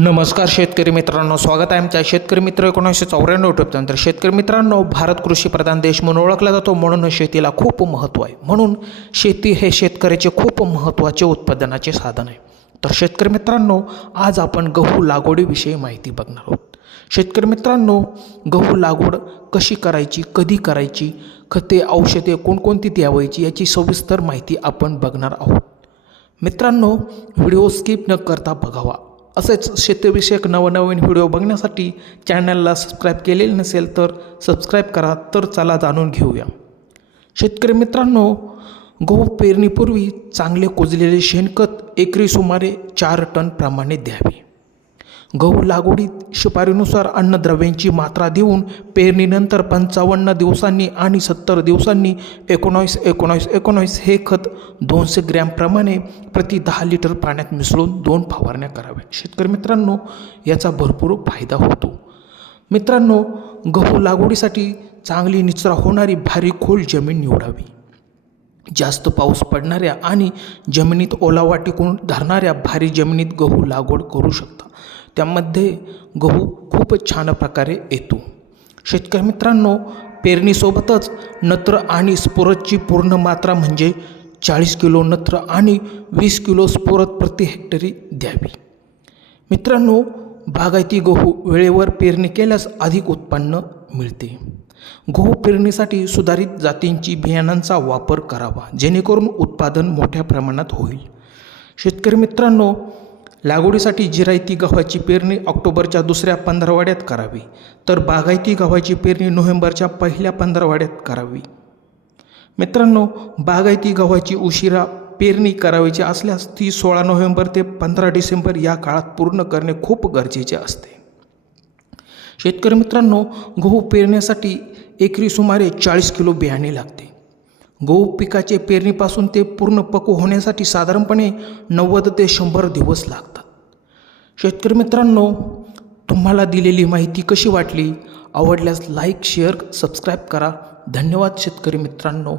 नमस्कार शेतकरी मित्रांनो, स्वागत आहे आमच्या शेतकरी मित्र 1994 यूट्यूब चॅनल. शेतकरी मित्रांनो, भारत कृषी प्रधान देश म्हणून ओळखला जातो, म्हणून शेतीला खूप महत्त्व आहे. म्हणून शेती हे शेतकऱ्याचे खूप महत्त्वाचे उत्पादनाचे साधन आहे. तर शेतकरी मित्रांनो, आज आपण गहू लागवडीविषयी माहिती बघणार आहोत. शेतकरी मित्रांनो, गहू लागवड कशी करायची, कधी करायची, खते औषधे कोणकोणती द्यावायची याची सविस्तर माहिती आपण बघणार आहोत. मित्रांनो, व्हिडिओ स्किप न करता बघावा. असेच शेतीविषयक नवनवीन व्हिडिओ बघण्यासाठी चॅनलला सबस्क्राईब केलेले नसेल तर सबस्क्राईब करा. तर चला जाणून घेऊया. शेतकरी मित्रांनो, गहू पेरणीपूर्वी चांगले कुजलेले शेणखत एकरी सुमारे 4 टन प्रमाणे द्यावे. गहू लागवडीत शिफारशीनुसार अन्नद्रव्यांची मात्रा देऊन पेरणीनंतर 55 दिवसांनी आणि 70 दिवसांनी 19-19-19 हे खत 200 ग्रॅम प्रमाणे प्रति 10 लिटर पाण्यात मिसळून 2 फवारण्या कराव्या. शेतकरी मित्रांनो, याचा भरपूर फायदा होतो. मित्रांनो, गहू लागवडीसाठी चांगली निचरा होणारी भारी खोल जमीन निवडावी. जास्त पाऊस पडणाऱ्या आणि जमिनीत ओलावा टिकून धरणाऱ्या भारी जमिनीत गहू लागवड करू शकता. त्यामध्ये गहू खूप छान प्रकारे येतो. शेतकरी मित्रांनो, पेरणीसोबतच नत्र आणि स्फोरदची पूर्ण मात्रा म्हणजे 40 किलो नत्र आणि 20 किलो स्फोरद प्रति हेक्टरी द्यावी. मित्रांनो, बागायती गहू वेळेवर पेरणी केल्यास अधिक उत्पन्न मिळते. गहू पेरणीसाठी सुधारित जातींची बियाणांचा वापर करावा, जेणेकरून उत्पादन मोठ्या प्रमाणात होईल. शेतकरी मित्रांनो, लागवडीसाठी जिरायती गव्हाची पेरणी ऑक्टोबरच्या दुसऱ्या 15 करावी, तर बागायती गव्हाची पेरणी नोव्हेंबरच्या पहिल्या 15 करावी. मित्रांनो, बागायती गव्हाची उशिरा पेरणी करायची असल्यास ती 16 नोव्हेंबर ते 15 डिसेंबर या काळात पूर्ण करणे खूप गरजेचे असते. शेतकरी मित्रांनो, गहू पेरण्यासाठी एकरी सुमारे 40 किलो बियाणे लागते. गहू पिकाचे पेरणीपासून ते पूर्ण पक्व होण्यासाठी साधारणपणे 90 ते 100 दिवस लागतात. शेतकरी मित्रांनो, तुम्हाला दिलेली माहिती कशी वाटली? आवडल्यास लाईक, शेअर, सबस्क्राईब करा. धन्यवाद शेतकरी मित्रांनो.